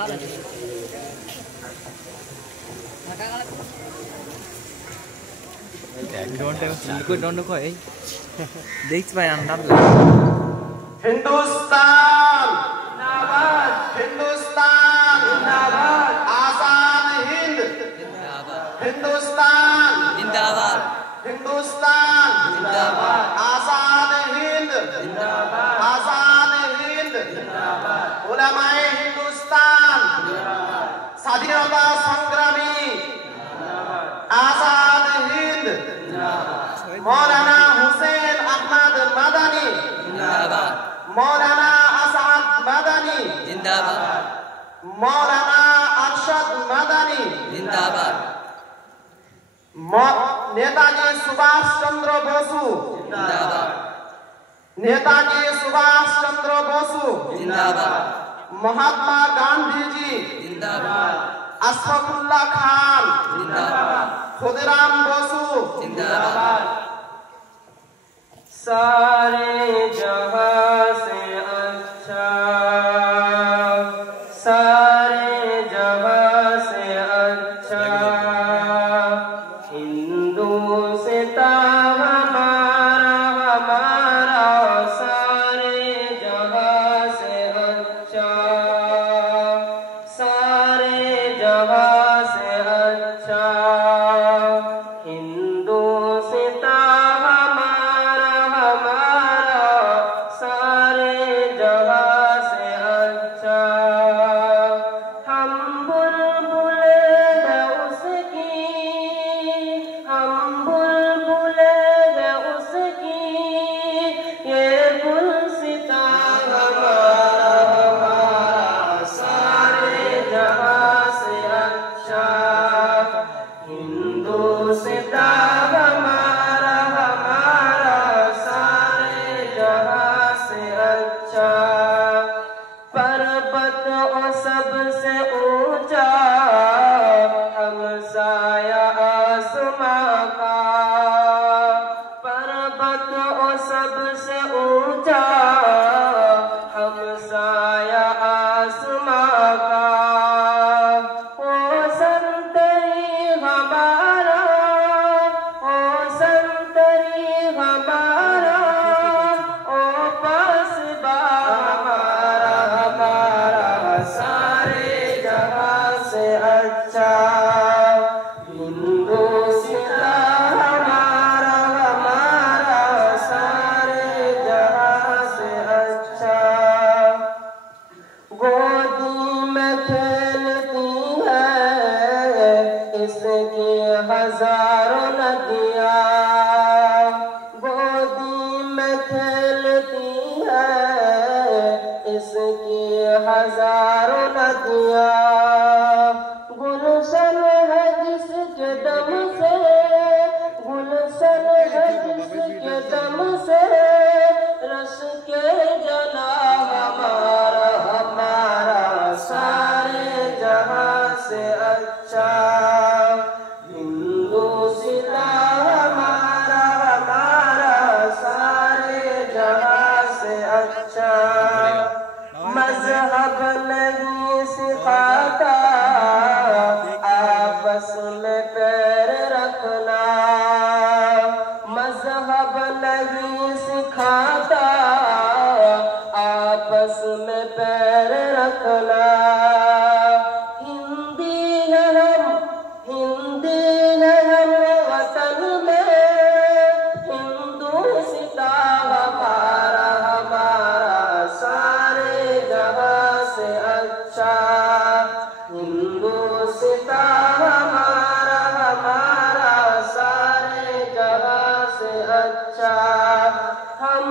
Don't go. This by Hindustan Zindabad Hindustan Zindabad Azad Hind Hindustan Zindabad Hindustan Zindabad Azad Hind Zindabad Azad Hind Zindabad Ulamae Hindustan Zindabad Sadhinata Sangrami Azad Hind Zindabad Maulana Hussain Ahmad Madani Zindabad Maulana Asad Madani Zindabad Maulana Arshad Madani Zindabad Netaji Subhash Chandra Bosu Zindabad Netaji Subhash Chandra Bosu Zindabad Mahatma Gandhi Ji Zindabad Asfaqullah Khan Zindabad Khudiram Bosu Zindabad सारे जहां से अच्छा सारे जहां से अच्छा हिंदुस्तान हमारा हमारा सारे जहां से अच्छा सारे जहां से अच्छा सबसे ऊंचा हमसाया आसमां का पर्वत और सबसे ऊंचा हमसाया आसमां का ओ संतरी हमारा ओ संतरी हमारा ओ पासबा हमारा हमारा सारे जहां से अच्छा हिंदुस्तान हमारा हमारा सारे जहां से अच्छा गोदी में खेलती है इसकी हजारों नदियाँ गोदी में खेलती है इसकी हजारों नदियाँ गुलशन है जिसके दम से गुलशन है जिसके दम से रस के जना हमारा हमारा सारे जहां से अच्छा हिंदुस्तान हमारा हमारा सारे जहां से अच्छा मजहब नहीं सिखाता आपस में पैर रखना मजहब नहीं सिखाता आपस में पैर रखना हिंदी है हम वतन में हिंदुस्तान हमारा हमारा सारे जहां से अच्छा हिंदुस्तान हमारा हमारा सारे जहां से अच्छा हम